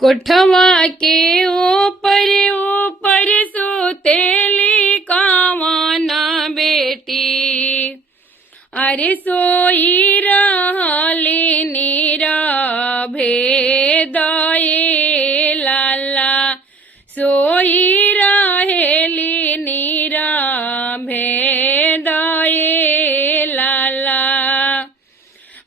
कोठवा के ऊपर सोतेली कावाना बेटी, अरे सोई रहली भेदाए लाला, सोई रहेली भेदाए लाला।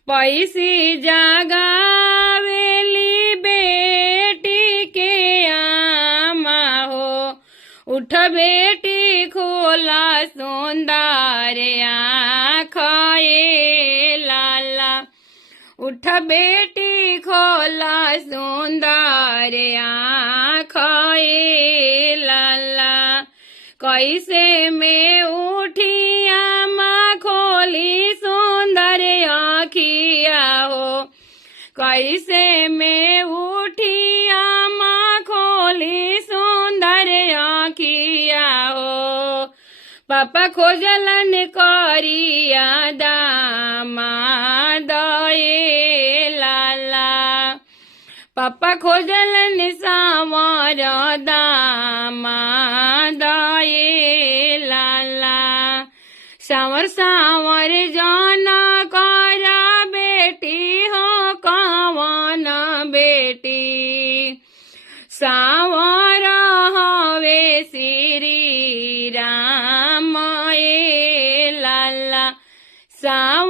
पैसी जागावेली बेटी के आमा हो, उठ बेटी खोला सुंदर आँखें लाला, उठ बेटी खोला सुंदर आँखें लाला। कैसे में उठी आमा खोली सुंदर आँखिया हो, कैसे में उठी आमा खोली सुंदर आँखिया हो। पापा खोजलन करिया दामाद ए लाला, पापा खोजलन सावर दामाद ए लाला। सावर सावर जाना करा बेटी हो कवन बेटी, सावर हवे श्री राम ए लाला, सावर